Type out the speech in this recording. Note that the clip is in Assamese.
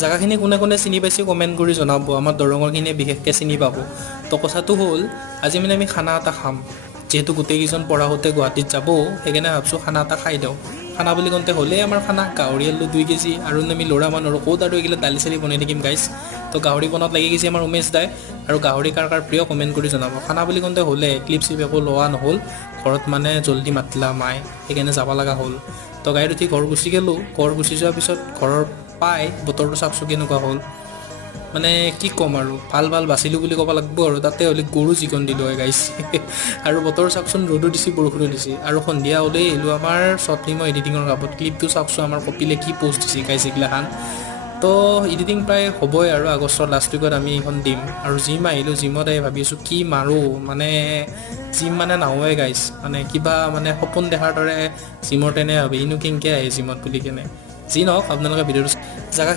জাগাখিনি কোনে কোনে চিনি পাইছে কমেণ্ট কৰি জনাব, আমাৰ দৰঙৰখিনিয়ে বিশেষকৈ চিনি পাব। তো কথাটো হ'ল আজি মানে আমি খানা এটা খাম, যিহেতু গোটেইকেইজন পঢ়াওঁতে গুৱাহাটীত যাব, সেইকাৰণে ভাবছোঁ খানা এটা খাই দিওঁ। খানা বুলি কওঁতে হ'লেই আমাৰ খানা গাহৰি আলু 2 কেজি, আৰু আমি ল'ৰা মানুহ ক'ত আৰু এইগিলা দালি চালি বনাই থাকিম গাইছ। তো গাহৰি বনাত লাগি গৈছে আমাৰ উমেশ দাই, আৰু গাহৰি কাৰ কাৰ প্ৰিয় কমেণ্ট কৰি জনাব। খানা বুলি কওঁতে হ'লে ক্লিপ চিপ একো লোৱা নহ'ল, ঘৰত মানে জল্দি মাতিলা মায়ে, সেইকাৰণে যাব লগা হ'ল। তো গাড়ীত উঠি ঘৰ গুচি গ'লোঁ। ঘৰ গুচি যোৱাৰ পিছত ঘৰৰ পাই বতৰটো চাওকচোন কেনেকুৱা হ'ল, মানে কি ক'ম আৰু, ভাল বাচিলোঁ বুলি ক'ব লাগিব। আৰু তাতে হ'লে গৰু যিকণ দিলোঁ হয় গাইছ। আৰু বতৰ চাওকচোন, ৰ'দো দিছে বৰষুণো দিছে, আৰু সন্ধিয়া ওলাই আহিলোঁ আমাৰ শ্বৰ্ট ফিল্মৰ এডিটিঙৰ কামত। ক্লিপটো চাওকচোন আমাৰ কপিলে কি পষ্ট দিছে গাইছ এইগিলাখান। তো এডিটিং প্ৰায় হ'বই, আৰু আগষ্টৰ লাষ্ট উইকত আমি এইখন দিম। আৰু জিম আহিলোঁ, জিমত আহি ভাবি আছোঁ কি মাৰোঁ, মানে জিম মানে নাহোৱে গাইছ, মানে কিবা মানে সপোন দেখাৰ দৰে জিমৰ তেনে ভাবি ইনো কেনেকৈ আহে জিমত বুলি কেনে। যি নহওক আপোনালোকে ভিডিঅ'টো জাগাখিনি